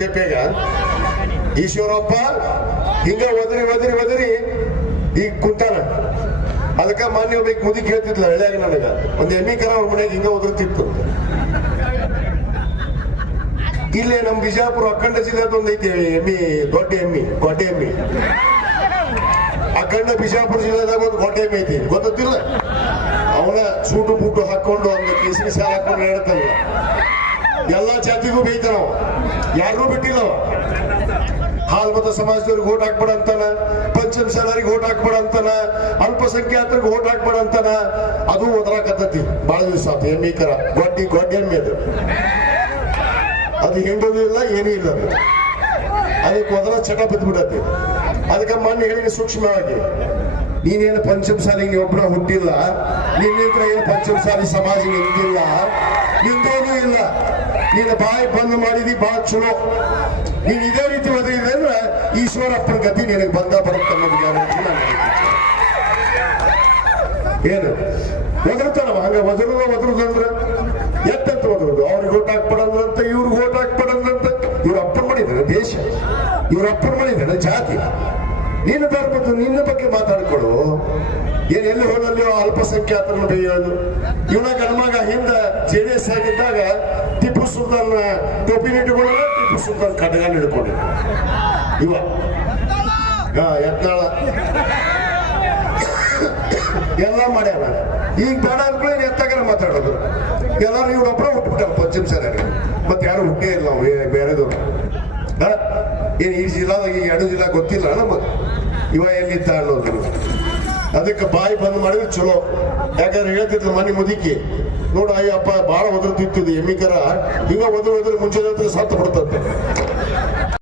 ಕೆಪೆಗ ಈಶ್ವರಪ್ಪ ಹಿಂಗ ಒದರಿ ಒದರಿ ಒದರಿ ಈಗ ಕುಂತಾನ. ಅದಕ್ಕ ಮಾನ್ಯ ಮುದಿ ಕೇಳ್ತಿದ್ಲ ಹಳ್ಳಿಯಾಗ ನನಗ. ಒಂದ್ ಎಮ್ಮಿ ಕರ ಅವ್ರ ಮನೆಗೆ ಹಿಂಗ ಒದರ್ತಿತ್ತು. ಇಲ್ಲೇ ನಮ್ ಬಿಜಾಪುರ ಅಖಂಡ ಜಿಲ್ಲೆದ ಒಂದೈತಿ ಎಮ್ಮಿ, ದೊಡ್ಡ ಎಮ್ಮಿ ಗೊಡ್ಡ ಎಮ್ಮಿ. ಅಖಂಡ ಬಿಜಾಪುರ ಜಿಲ್ಲೆದಾಗ ಒಂದು ಗೊಡ್ಡ ಎಮ್ಮಿ ಐತಿ. ಗೊತ್ತಿಲ್ಲ ಅವನ ಸೂಟು ಬೂಟು ಹಾಕೊಂಡು ಒಂದು ಕೇಸರಿ ಸಾಲ ಹಾಕೊಂಡು ಹೇಳ್ತಾನಲ್ಲ ಎಲ್ಲಾ ಜಾತಿಗೂ ಬೈತಾರ ಯಾರು ಯಾರನ್ನೂ ಬಿಟ್ಟಿಲ್ಲ ಅವ. ಹಾಲ್ಮತ ಸಮಾಜದವ್ರಿಗೆ ಓಟ್ ಹಾಕ್ಬೇಡ ಅಂತಾನ ಪಂಚಮ ಶಾಲಾರಿಗೆ ಓಟ್ ಹಾಕ್ಬೇಡ ಅಂತಾನ ಅಲ್ಪಸಂಖ್ಯಾತರಿಗೆ ಓಟ್ ಹಾಕ್ಬೇಡ ಅಂತಾನ ಅದು ಒದರಾಕತ್ತತಿ. ಬಹಳ ದಿವಸ ಆತ, ಎಮ್ಮಿ ಕರ. ಗೊಡ್ಡಿ ಗೊಡ್ಡಿ ಎಮ್ಮಿ ಅದು. ಅದು ಹಿಂಡೋದು ಇಲ್ಲ, ಏನೂ ಇಲ್ಲ ಅದು. ಅದಕ್ಕೆ ಮೊದಲ ಚಟ ಬಿದ್ದ್ಬಿಡತ್ತೆ ಅದಕ್ಕೆ ಮಣ್ಣು ಹೇಳಿ ಸೂಕ್ಷ್ಮವಾಗಿ. ನೀನೇನು ಪಂಚಮ ಶಾಲೆಗೆ ಒಬ್ಬನ ಹುಟ್ಟಿಲ್ಲ ನಿನ್ನಿಂದ ಏನು ಪಂಚಮ ಸಾಲಿ ಸಮಾಜ ನಿಂತಿಲ್ಲ ನಿಂದೇನೂ ಇಲ್ಲ. ನೀನು ಬಾಯಿ ಬಂದ್ ಮಾಡಿದಿ ಬಹಳ ಚಲೋ. ನೀನ್ ಇದೇ ರೀತಿ ಒದಗಿದೆ ಅಂದ್ರೆ ಈಶ್ವರಪ್ಪನ ಗತಿ ನಿನಗೆ ಬಂದ ಬರುತ್ತೆ ಅನ್ನೋದು ಗ್ಯಾರಂಟಿ. ಏನು? ಒದರ್ತಾನವ ಹಂಗ ಒದರು ಒದರುದಂದ್ರ ಎತ್ತಂತ ಒದರುದು. ಅವ್ರಿಗೆ ಓಟ್ ಹಾಕ್ಬಿಡಂದ್ರಂತ, ಇವ್ರಿಗೆ ಓಟ್ ಹಾಕ್ಬಿಡಂದ್ರಂತ. ಇವ್ರ ಅಪ್ಪನ ಮಾಡಿದ್ರೆ ದೇಶ. ಇವ್ರ ಅಪ್ಪನ ಮಾಡಿದ್ರೆ ಜಾತಿ. ನಿನ್ನ ಧರ್ಮದ್ದು, ನಿನ್ನ ಬಗ್ಗೆ ಮಾತಾಡ್ಕೊಳ್ಳು ಏನ್ ಎಲ್ಲಿ ಹೋದಲ್ಲಿ ಅಲ್ಪಸಂಖ್ಯಾತರನ್ನು ಬೇಯೋದು. ಇವನ ಗಣಮಗ ಹಿಂದ ಜೆ ಡಿ ಎಸ್ ಆಗಿದ್ದಾಗ ಟಿಪ್ಪು ಸುಲ್ತಾನ್ ಟೋಪಿನ ಇಟ್ಕೊಳ್ಳ ಟಿಪ್ಪು ಸುಲ್ತಾನ್ ಖಡ್ಗಾನ ಹಿಡ್ಕೊಂಡು ಇವ. ಎತ್ನಾಳ ಎಲ್ಲ ಮಾಡ್ಯಾರ. ಈಗ ಬೇಡ ಅಂದ್ಕೊಳ್ಳಿ ಎತ್ತಾಗಾರ ಮಾತಾಡೋದು? ಎಲ್ಲಾರು ಇವ್ರೊಬ್ಬರ ಹುಟ್ಬಿಟ್ಟಾರ ಪಶ್ಚಿಮ ಸಾಲಾಗ ಮತ್ತೆ ಯಾರು ಹುಟ್ಟೇ ಇಲ್ಲ ನಾವು ಬೇರೆದವ್ರು? ಏನ್ ಈ ಜಿಲ್ಲಾ, ಈ ಎರಡು ಜಿಲ್ಲಾ ಗೊತ್ತಿಲ್ಲ ನಮ್ಮ ಇವ ಎಲ್ಲಿದ್ದ ಅನ್ನೋದು. ಅದಕ್ಕೆ ಬಾಯಿ ಬಂದ್ ಮಾಡಿದ್ರೆ ಚಲೋ. ಯಾಕಂದ್ರೆ ಹೇಳ್ತಿದ್ರು ಮನೆ ಮುದುಕಿ. ನೋಡು ಅಯ್ಯಪ್ಪ ಒದ್ರ ಒದರ್ತಿತ್ತು ಎಮ್ಮಿಕರ. ಹಿಂಗ ಒದ್ರ ಒದ್ರ ಮುಂಚೆ ಸತ್ತು ಬಿಡ್ತಂತೆ.